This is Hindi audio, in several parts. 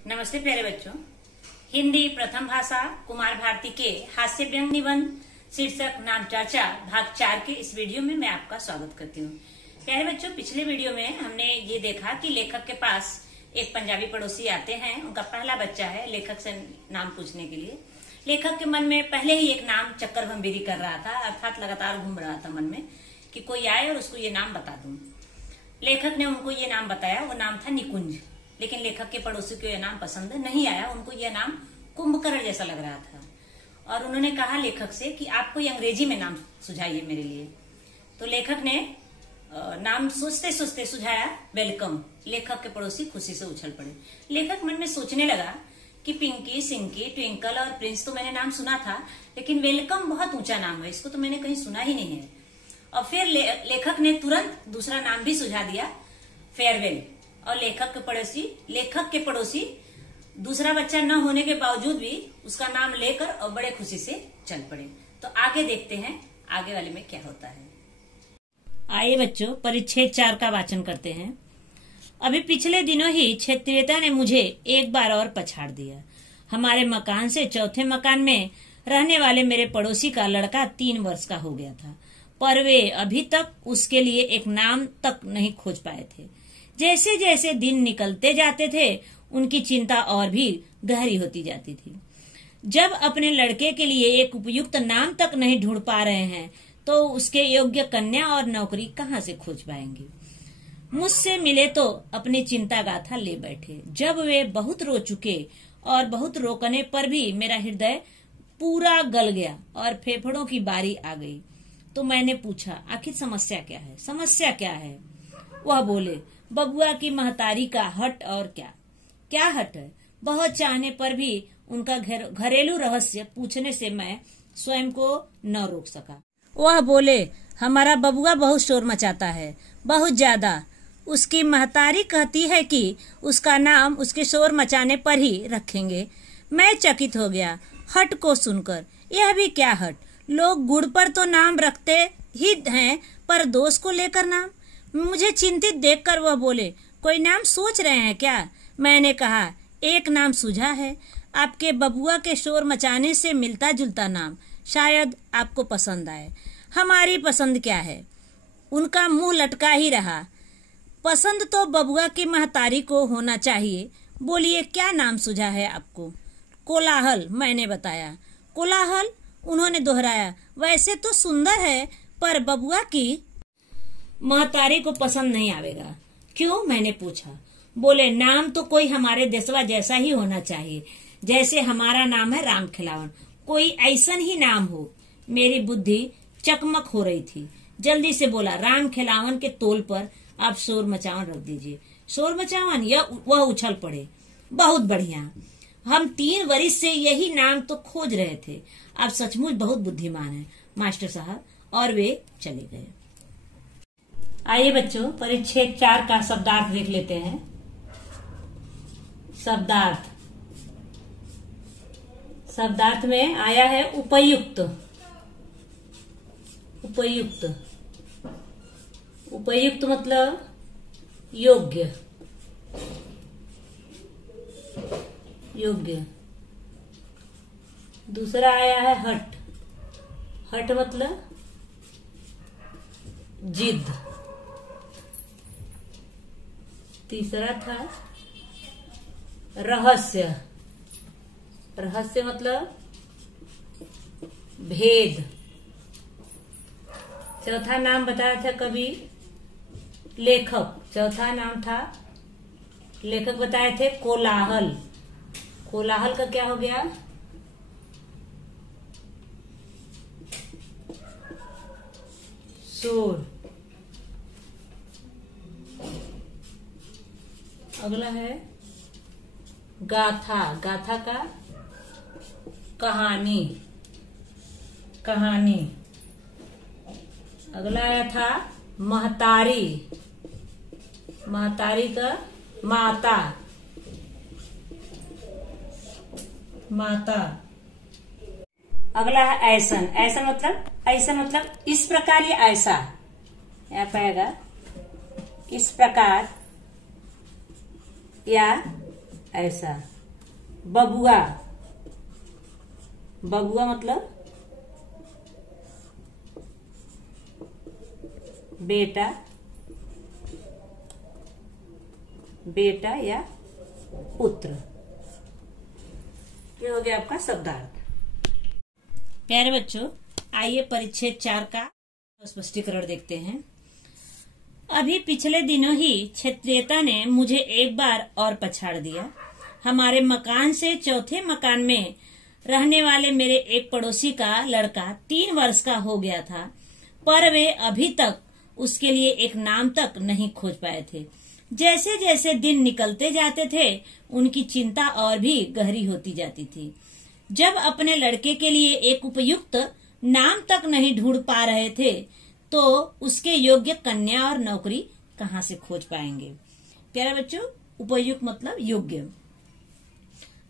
नमस्ते प्यारे बच्चों। हिंदी प्रथम भाषा कुमार भारती के हास्य व्यंग निबंध शीर्षक नाम चाचा भाग 4 के इस वीडियो में मैं आपका स्वागत करती हूँ। प्यारे बच्चों, पिछले वीडियो में हमने ये देखा कि लेखक के पास एक पंजाबी पड़ोसी आते हैं। उनका पहला बच्चा है। लेखक से नाम पूछने के लिए लेखक के मन में पहले ही एक नाम चक्कर भंबीरी कर रहा था, अर्थात लगातार घूम रहा था मन में कि कोई आए और उसको ये नाम बता दूं। लेखक ने उनको ये नाम बताया, वो नाम था निकुंज। लेकिन लेखक के पड़ोसी को यह नाम पसंद नहीं आया। उनको यह नाम कुंभकर्ण जैसा लग रहा था और उन्होंने कहा लेखक से कि आप कोई अंग्रेजी में नाम सुझाइए मेरे लिए। तो लेखक ने नाम सोचते सोचते सुझाया वेलकम। लेखक के पड़ोसी खुशी से उछल पड़े। लेखक मन में सोचने लगा कि पिंकी, सिंकी, ट्विंकल और प्रिंस तो मैंने नाम सुना था, लेकिन वेलकम बहुत ऊंचा नाम है, इसको तो मैंने कहीं सुना ही नहीं है। और फिर लेखक ने तुरंत दूसरा नाम भी सुझा दिया, फेयरवेल। और लेखक के पड़ोसी दूसरा बच्चा न होने के बावजूद भी उसका नाम लेकर और बड़े खुशी से चल पड़े। तो आगे देखते हैं आगे वाले में क्या होता है। आइए बच्चों, परिच्छेद 4 का वाचन करते हैं। अभी पिछले दिनों ही क्षेत्रीयता ने मुझे एक बार और पछाड़ दिया। हमारे मकान से चौथे मकान में रहने वाले मेरे पड़ोसी का लड़का 3 वर्ष का हो गया था, पर वे अभी तक उसके लिए एक नाम तक नहीं खोज पाए थे। जैसे जैसे दिन निकलते जाते थे उनकी चिंता और भी गहरी होती जाती थी। जब अपने लड़के के लिए एक उपयुक्त नाम तक नहीं ढूंढ पा रहे हैं तो उसके योग्य कन्या और नौकरी कहाँ से खोज पाएंगे। मुझसे मिले तो अपनी चिंता गाथा ले बैठे। जब वे बहुत रो चुके और बहुत रोकने पर भी मेरा हृदय पूरा गल गया और फेफड़ों की बारी आ गई, तो मैंने पूछा आखिर समस्या क्या है। वह बोले बबुआ की महतारी का हट। और क्या हट है। बहुत चाहने पर भी उनका घरेलू रहस्य पूछने से मैं स्वयं को न रोक सका। वह बोले हमारा बबुआ बहुत शोर मचाता है, बहुत ज्यादा। उसकी महतारी कहती है कि उसका नाम उसके शोर मचाने पर ही रखेंगे। मैं चकित हो गया हट को सुनकर। यह भी क्या हट। लोग गुड़ पर तो नाम रखते ही हैं, पर दोस्त को लेकर नाम। मुझे चिंतित देखकर वह बोले कोई नाम सोच रहे हैं क्या। मैंने कहा एक नाम सूझा है, आपके बबुआ के शोर मचाने से मिलता जुलता नाम, शायद आपको पसंद आए। हमारी पसंद क्या है। उनका मुंह लटका ही रहा। पसंद तो बबुआ की महतारी को होना चाहिए। बोलिए क्या नाम सूझा है आपको। कोलाहल, मैंने बताया। कोलाहल, उन्होंने दोहराया। वैसे तो सुंदर है, पर बबुआ की महतारी को पसंद नहीं आवेगा। क्यों, मैंने पूछा। बोले नाम तो कोई हमारे देशवा जैसा ही होना चाहिए, जैसे हमारा नाम है राम खिलावन, कोई ऐसा ही नाम हो। मेरी बुद्धि चकमक हो रही थी। जल्दी से बोला राम खिलावन के तोल पर आप शोर मचावन रख दीजिए। शोर मचावन, वह उछल पड़े। बहुत बढ़िया, हम 3 वर्ष से यही नाम तो खोज रहे थे। आप सचमुच बहुत बुद्धिमान हैं मास्टर साहब। और वे चले गए। आइए बच्चों, परिच्छेद 4 का शब्दार्थ देख लेते हैं। शब्दार्थ में आया है उपयुक्त। उपयुक्त मतलब योग्य। दूसरा आया है हट। हट मतलब जिद। तीसरा था रहस्य। रहस्य मतलब भेद। चौथा नाम बताया था कवि लेखक। चौथा नाम था लेखक बताए थे कोलाहल। कोलाहल का क्या हो गया। शोर। अगला है गाथा। गाथा का कहानी। अगला आया था महतारी। महतारी का माता। अगला है ऐसन। ऐसा मतलब इस प्रकार या ऐसा। यहाँ पाएगा इस प्रकार या ऐसा। बबुआ, बबुआ मतलब बेटा, बेटा या पुत्र। ये हो गया आपका शब्दार्थ। प्यारे बच्चों, आइए परिच्छेद 4 का स्पष्टीकरण देखते हैं। अभी पिछले दिनों ही क्षेत्रीयता ने मुझे एक बार और पछाड़ दिया। हमारे मकान से चौथे मकान में रहने वाले मेरे एक पड़ोसी का लड़का 3 वर्ष का हो गया था, पर वे अभी तक उसके लिए एक नाम तक नहीं खोज पाए थे। जैसे जैसे दिन निकलते जाते थे, उनकी चिंता और भी गहरी होती जाती थी। जब अपने लड़के के लिए एक उपयुक्त नाम तक नहीं ढूंढ पा रहे थे, तो उसके योग्य कन्या और नौकरी कहाँ से खोज पाएंगे। प्यारे बच्चों, उपयुक्त मतलब योग्य।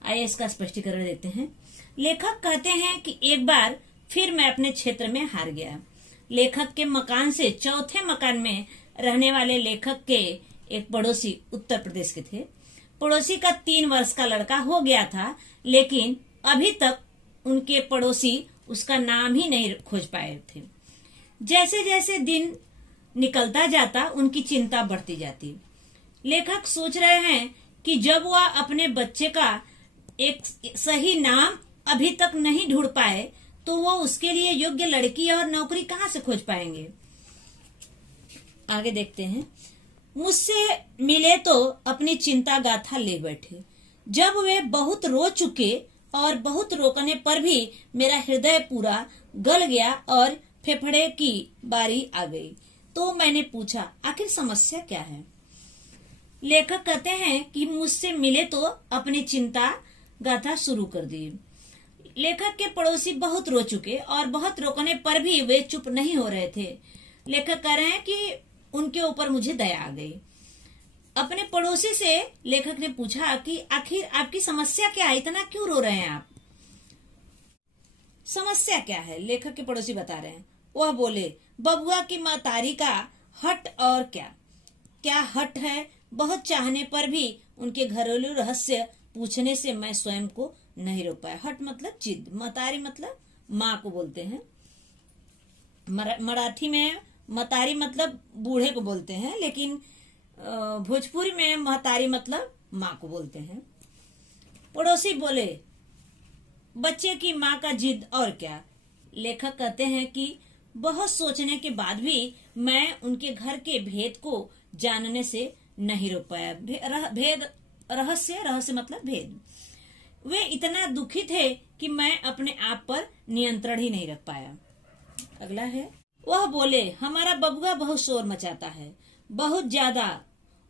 आइए इसका स्पष्टीकरण देते हैं। लेखक कहते हैं कि एक बार फिर मैं अपने क्षेत्र में हार गया। लेखक के मकान से चौथे मकान में रहने वाले लेखक के एक पड़ोसी उत्तर प्रदेश के थे। पड़ोसी का 3 वर्ष का लड़का हो गया था, लेकिन अभी तक उनके पड़ोसी उसका नाम ही नहीं खोज पाए थे। जैसे जैसे दिन निकलता जाता, उनकी चिंता बढ़ती जाती। लेखक सोच रहे हैं कि जब वह अपने बच्चे का एक सही नाम अभी तक नहीं ढूंढ पाए, तो वो उसके लिए योग्य लड़की और नौकरी कहाँ से खोज पाएंगे। आगे देखते हैं। मुझसे मिले तो अपनी चिंता गाथा ले बैठे। जब वे बहुत रो चुके और बहुत रोकने पर भी मेरा हृदय पूरा गल गया और फेफड़े की बारी आ गई, तो मैंने पूछा, आखिर समस्या क्या है। लेखक कहते हैं कि मुझसे मिले तो अपनी चिंता गाथा शुरू कर दी। लेखक के पड़ोसी बहुत रो चुके और बहुत रोकने पर भी वे चुप नहीं हो रहे थे। लेखक कह रहे हैं कि उनके ऊपर मुझे दया आ गई। अपने पड़ोसी से लेखक ने पूछा कि आखिर आपकी समस्या क्या है, इतना क्यों रो रहे हैं आप। समस्या क्या है, लेखक के पड़ोसी बता रहे हैं। वह बोले, बबुआ की महतारी का हट। और क्या हट है। बहुत चाहने पर भी उनके घरेलू रहस्य पूछने से मैं स्वयं को नहीं रोक पाया। हट मतलब जिद, महतारी मतलब माँ को बोलते हैं। मराठी में महतारी मतलब बूढ़े को बोलते हैं, लेकिन भोजपुरी में महतारी मतलब माँ को बोलते हैं। पड़ोसी बोले, बच्चे की माँ का जिद। और क्या। लेखक कहते हैं कि बहुत सोचने के बाद भी मैं उनके घर के भेद को जानने से नहीं रोक पाया। रहस्य मतलब भेद। वे इतना दुखी थे कि मैं अपने आप पर नियंत्रण ही नहीं रख पाया। अगला है। वह बोले, हमारा बबुआ बहुत शोर मचाता है, बहुत ज्यादा।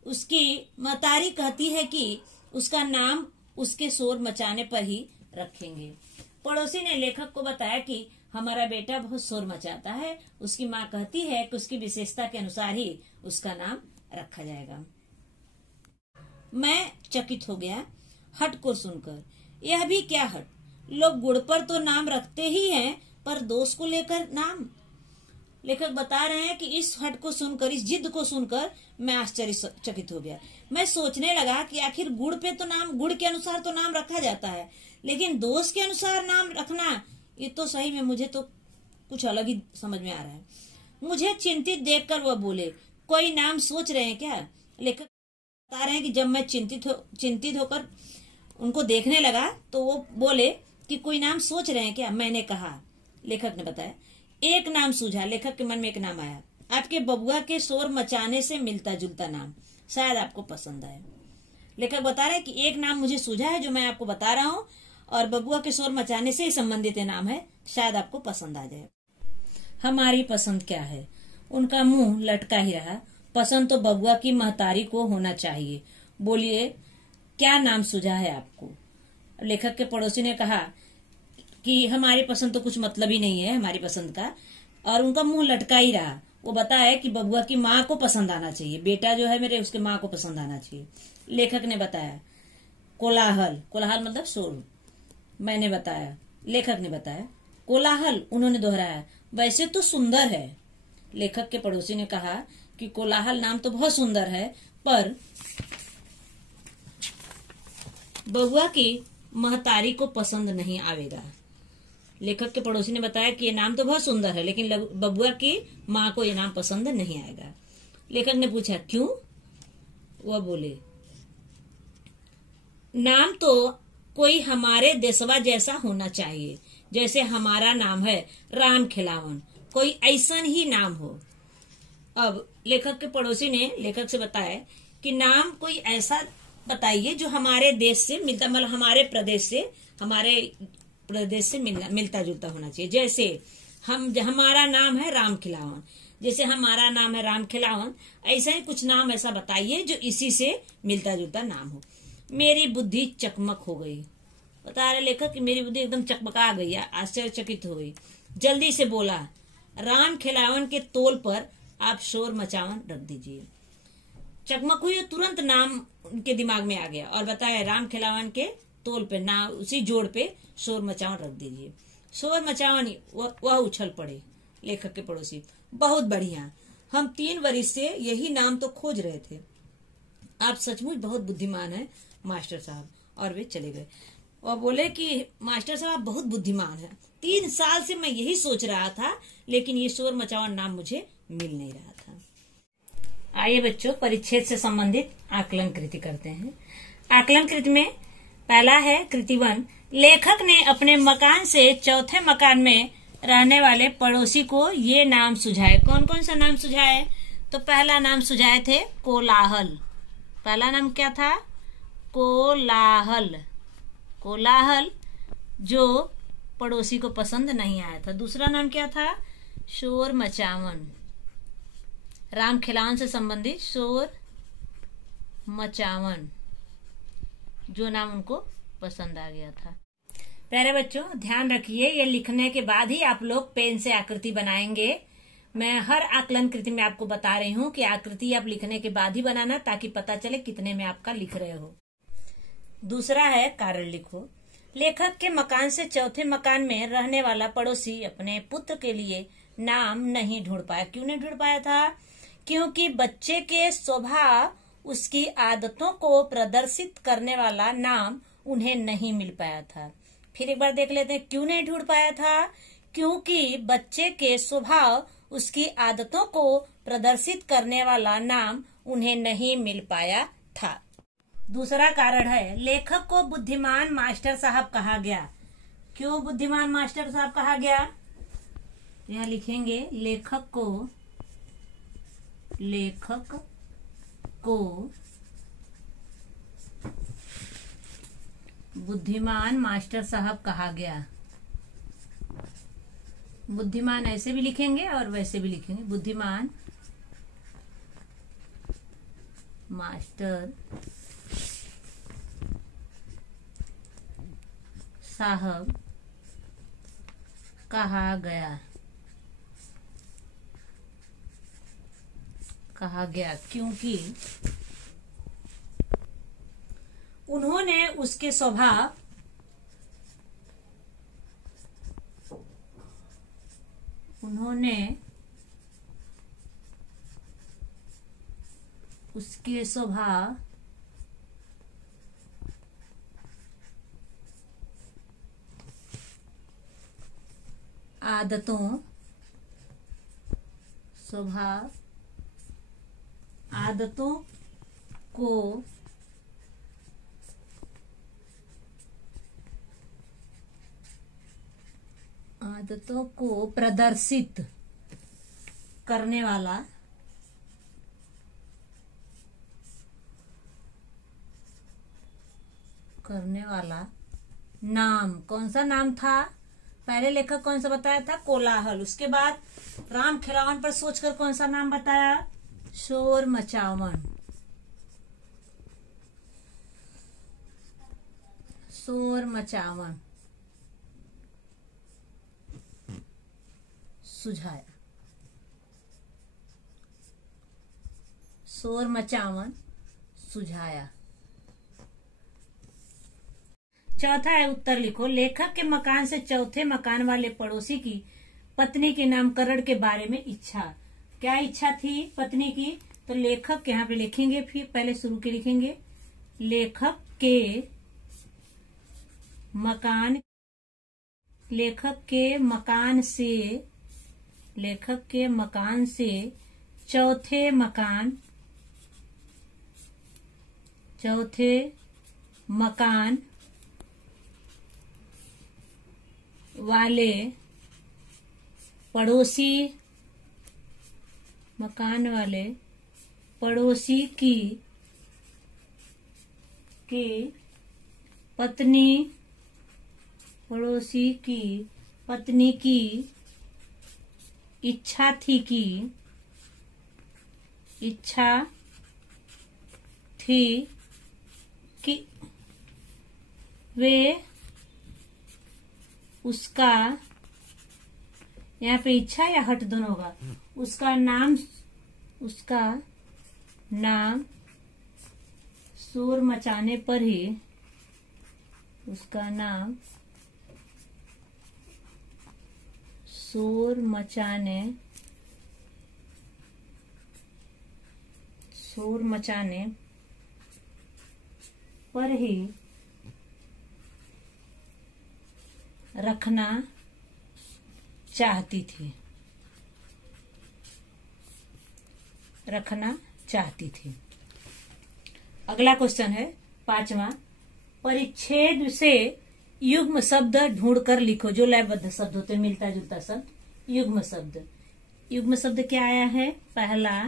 उसकी महतारी कहती है कि उसका नाम उसके शोर मचाने पर ही रखेंगे। पड़ोसी ने लेखक को बताया कि हमारा बेटा बहुत शोर मचाता है, उसकी माँ कहती है कि उसकी विशेषता के अनुसार ही उसका नाम रखा जाएगा। मैं चकित हो गया हट को सुनकर। यह भी क्या हट, लोग गुड़ पर तो नाम रखते ही हैं, पर दोष को लेकर नाम। लेखक बता रहे हैं कि इस हट को सुनकर, इस जिद को सुनकर मैं आश्चर्यचकित हो गया। मैं सोचने लगा कि आखिर गुड़ पे तो नाम, गुड़ के अनुसार तो नाम रखा जाता है, लेकिन दोष के अनुसार नाम रखना, ये तो सही में मुझे तो कुछ अलग ही समझ में आ रहा है। मुझे चिंतित देखकर वह बोले, कोई नाम सोच रहे हैं क्या। लेखक बता रहे हैं कि जब मैं चिंतित होकर उनको देखने लगा, तो वो बोले कि कोई नाम सोच रहे हैं क्या। मैंने कहा, लेखक ने बताया, एक नाम सूझा। लेखक के मन में एक नाम आया, आपके बबुआ के शोर मचाने से मिलता जुलता नाम, शायद आपको पसंद आए। लेखक बता रहे हैं कि एक नाम मुझे सूझा है जो मैं आपको बता रहा हूँ, और बबुआ के शोर मचाने से ही संबंधित नाम है, शायद आपको पसंद आ जाए। हमारी पसंद क्या है। उनका मुंह लटका ही रहा। पसंद तो बबुआ की महतारी को होना चाहिए। बोलिए, क्या नाम सूझा है आपको। लेखक के पड़ोसी ने कहा कि हमारी पसंद तो कुछ मतलब ही नहीं है हमारी पसंद का, और उनका मुंह लटका ही रहा। वो बताया कि बबुआ की माँ को पसंद आना चाहिए, बेटा जो है मेरे उसके माँ को पसंद आना चाहिए। लेखक ने बताया, कोलाहल, कोलाहल मतलब शोर। मैंने बताया, लेखक ने बताया, कोलाहल। उन्होंने दोहराया, वैसे तो सुंदर है। लेखक के पड़ोसी ने कहा कि कोलाहल नाम तो बहुत सुंदर है, पर बबुआ की महतारी को पसंद नहीं आवेगा। लेखक के पड़ोसी ने बताया कि ये नाम तो बहुत सुंदर है, लेकिन बबुआ की माँ को ये नाम पसंद नहीं आएगा। लेखक ने पूछा क्यों? वह बोले, नाम तो कोई हमारे देशवा जैसा होना चाहिए, जैसे हमारा नाम है राम खिलावन, कोई ऐसा ही नाम हो। अब लेखक के पड़ोसी ने लेखक से बताया कि नाम कोई ऐसा बताइए जो हमारे देश से मिलता, मतलब हमारे प्रदेश से मिलता जुलता होना चाहिए। जैसे हमारा नाम है राम खिलावन, जैसे हमारा नाम है राम खिलावन, ऐसा ही कुछ नाम ऐसा बताइए जो इसी से मिलता जुलता नाम हो। मेरी बुद्धि चकमक हो गई। बता रहे लेखक कि मेरी बुद्धि एकदम चकमका गई, आश्चर्यचकित हो गई। जल्दी से बोला, राम खिलावन के तोल पर आप शोर मचावन रख दीजिए। चकमक हुई और तुरंत नाम उनके दिमाग में आ गया और बताया राम खिलावन के तोल पे ना उसी जोड़ पे शोर मचावन रख दीजिए। शोर मचावन वह उछल पड़े। लेखक के पड़ोसी, बहुत बढ़िया, हम 3 वर्ष से यही नाम तो खोज रहे थे। आप सचमुच बहुत बुद्धिमान हैं मास्टर साहब। और वे चले गए और बोले कि मास्टर साहब बहुत बुद्धिमान है, 3 साल से मैं यही सोच रहा था, लेकिन ये शोर मचावन नाम मुझे मिल नहीं रहा था। आइए बच्चों, परिच्छेद से संबंधित आकलन कृति करते हैं। आकलन कृति में पहला है कृति 1। लेखक ने अपने मकान से चौथे मकान में रहने वाले पड़ोसी को ये नाम सुझाए। कौन कौन सा नाम सुझाए? तो पहला नाम सुझाए थे कोलाहल। पहला नाम क्या था? कोलाहल। कोलाहल जो पड़ोसी को पसंद नहीं आया था। दूसरा नाम क्या था? शोर मचावन। राम खिलावन से संबंधित शोर मचावन, जो नाम उनको पसंद आ गया था। प्यारे बच्चों, ध्यान रखिए, ये लिखने के बाद ही आप लोग पेन से आकृति बनाएंगे। मैं हर आकलन कृति में आपको बता रही हूँ कि आकृति आप लिखने के बाद ही बनाना, ताकि पता चले कितने में आपका लिख रहे हो। दूसरा है कारण लिखो। लेखक के मकान से चौथे मकान में रहने वाला पड़ोसी अपने पुत्र के लिए नाम नहीं ढूंढ पाया। क्यों नहीं ढूंढ पाया था? क्योंकि बच्चे के स्वभाव, उसकी आदतों को प्रदर्शित करने वाला नाम उन्हें नहीं मिल पाया था। फिर एक बार देख लेते हैं, क्यों नहीं ढूंढ पाया था? क्योंकि बच्चे के स्वभाव, उसकी आदतों को प्रदर्शित करने वाला नाम उन्हें नहीं मिल पाया था। दूसरा कारण है, लेखक को बुद्धिमान मास्टर साहब कहा गया। क्यों बुद्धिमान मास्टर साहब कहा गया? यहाँ लिखेंगे, लेखक को बुद्धिमान मास्टर साहब कहा गया। बुद्धिमान ऐसे भी लिखेंगे और वैसे भी लिखेंगे। बुद्धिमान मास्टर साहब कहा गया। क्योंकि उन्होंने उसके स्वभाव, आदतों को प्रदर्शित करने वाला नाम। कौन सा नाम था? पहले लेखक कौन सा बताया था? कोलाहल। उसके बाद राम खिलावन पर सोचकर कौन सा नाम बताया? शोर मचावन। सुझाया। चौथा है उत्तर लिखो। लेखक के मकान से चौथे मकान वाले पड़ोसी की पत्नी के नामकरण के बारे में इच्छा। क्या इच्छा थी पत्नी की? तो लेखक यहाँ पे लिखेंगे, फिर पहले शुरू के लिखेंगे, लेखक के मकान, लेखक के मकान से चौथे मकान वाले पड़ोसी की पत्नी की इच्छा थी कि वे उसका, यहाँ पे इच्छा या हट दोनों होगा, उसका नाम शोर मचाने पर ही, शोर मचाने पर ही रखना चाहती थी। अगला क्वेश्चन है 5वां, परिच्छेद से युग्म शब्द ढूंढकर लिखो। जो लयबद्ध शब्द होते हैं, मिलता जुलता शब्द, युग्म शब्द क्या आया है? पहला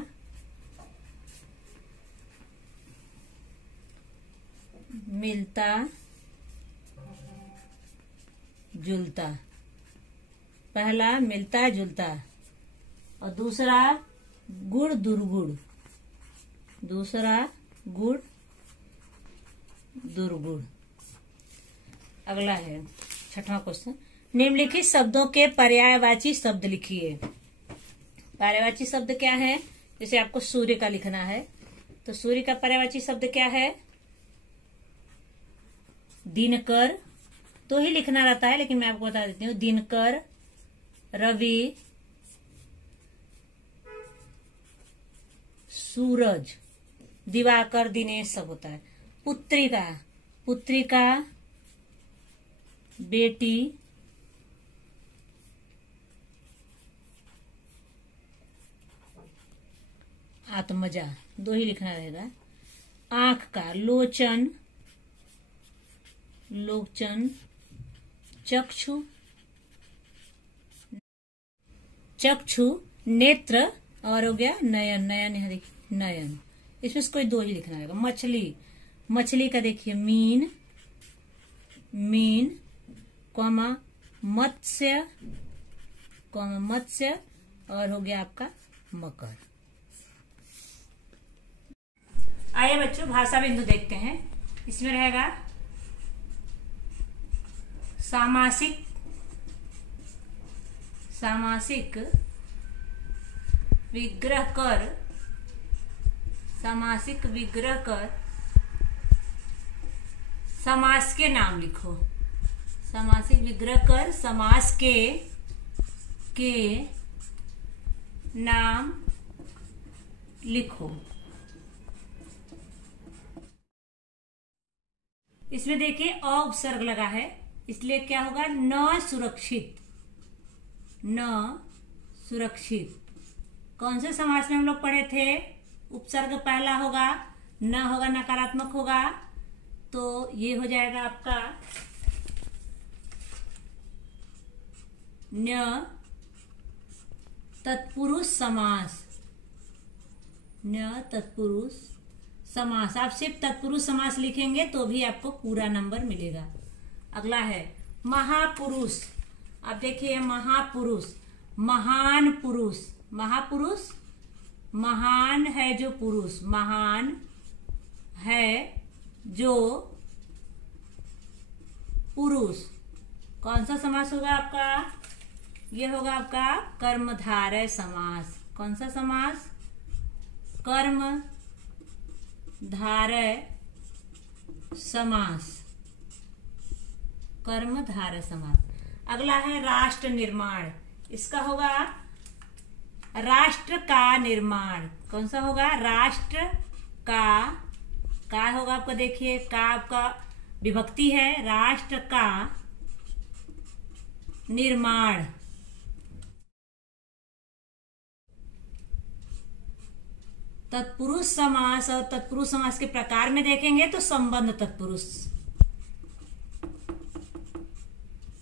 मिलता जुलता, और दूसरा गुण दुर्गुण, अगला है 6वां क्वेश्चन, निम्नलिखित शब्दों के पर्यायवाची शब्द लिखिए। पर्यायवाची शब्द क्या है? जैसे आपको सूर्य का लिखना है, तो सूर्य का पर्यायवाची शब्द क्या है? दिनकर। तो ही लिखना रहता है, लेकिन मैं आपको बता देती हूँ, दिनकर, रवि, सूरज, दिवाकर, दिनेश सब होता है। पुत्रिका, बेटी, आत्मजा, दो ही लिखना रहेगा। आंख का लोचन, चक्षु, नेत्र, और हो गया नयन। इसमें कोई दो ही लिखना रहेगा। मछली का देखिए मीन, कॉमा मत्स्य, और हो गया आपका मकर। आइए बच्चों, भाषा बिंदु देखते हैं। इसमें रहेगा सामासिक विग्रह कर, समास के नाम लिखो। सामासिक विग्रह कर समास के नाम लिखो। इसमें देखिए अ उपसर्ग लगा है, इसलिए क्या होगा? न सुरक्षित। कौन से समास में हम लोग पढ़े थे? उपसर्ग पहला होगा, न होगा, नकारात्मक होगा, तो ये हो जाएगा आपका न्य तत्पुरुष समास। आप सिर्फ तत्पुरुष समास लिखेंगे तो भी आपको पूरा नंबर मिलेगा। अगला है महापुरुष। अब देखिए महापुरुष, महान पुरुष, महान है जो पुरुष, महान है जो पुरुष। कौन सा समास होगा आपका? ये होगा आपका कर्मधारय समास। कौन सा समास? कर्मधारय समास। अगला है राष्ट्र निर्माण। इसका होगा राष्ट्र का निर्माण। कौन सा होगा? राष्ट्र का होगा आपका, देखिए का आपका विभक्ति है राष्ट्र का निर्माण। तत्पुरुष समास और तत्पुरुष समास के प्रकार में देखेंगे तो संबंध तत्पुरुष,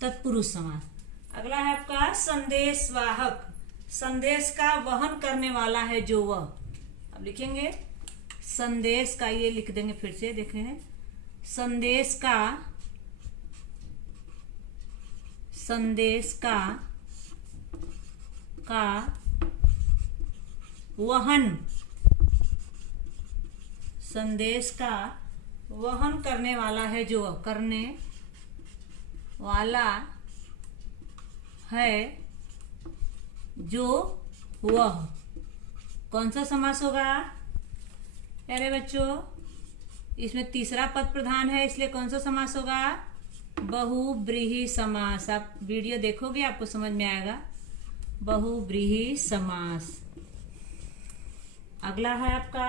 तत्पुरुष समास। अगला है आपका संदेशवाहक, संदेश का वहन करने वाला है जो वह। अब लिखेंगे संदेश का, ये लिख देंगे फिर से, देखें संदेश का, संदेश का वहन, संदेश का वहन करने वाला है जो, करने वाला है जो वह। कौन सा समास होगा प्यारे बच्चों? इसमें तीसरा पद प्रधान है, इसलिए कौन सा समास होगा? बहुव्रीहि समास। आप वीडियो देखोगे आपको समझ में आएगा, बहुव्रीहि समास। अगला है आपका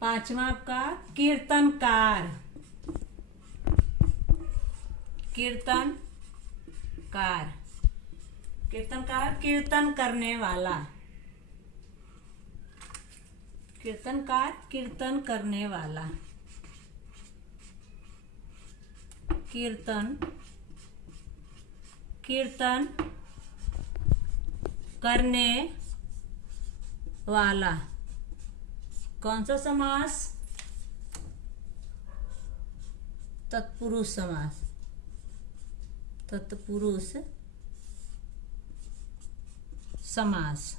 पांचवा, आपका कीर्तनकार, कीर्तनकार, कीर्तनकार कीर्तन करने वाला, कीर्तनकार कीर्तन करने वाला, कीर्तन, कीर्तन करने वाला। कौन सा समास? तत्पुरुष समास, तत्पुरुष समास।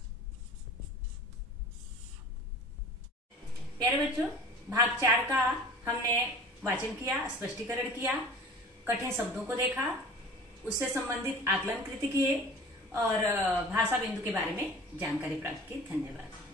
प्यारे बच्चों, भाग 4 का हमने वाचन किया, स्पष्टीकरण किया, कठिन शब्दों को देखा, उससे संबंधित आकलन कृति किए और भाषा बिंदु के बारे में जानकारी प्राप्त की। धन्यवाद।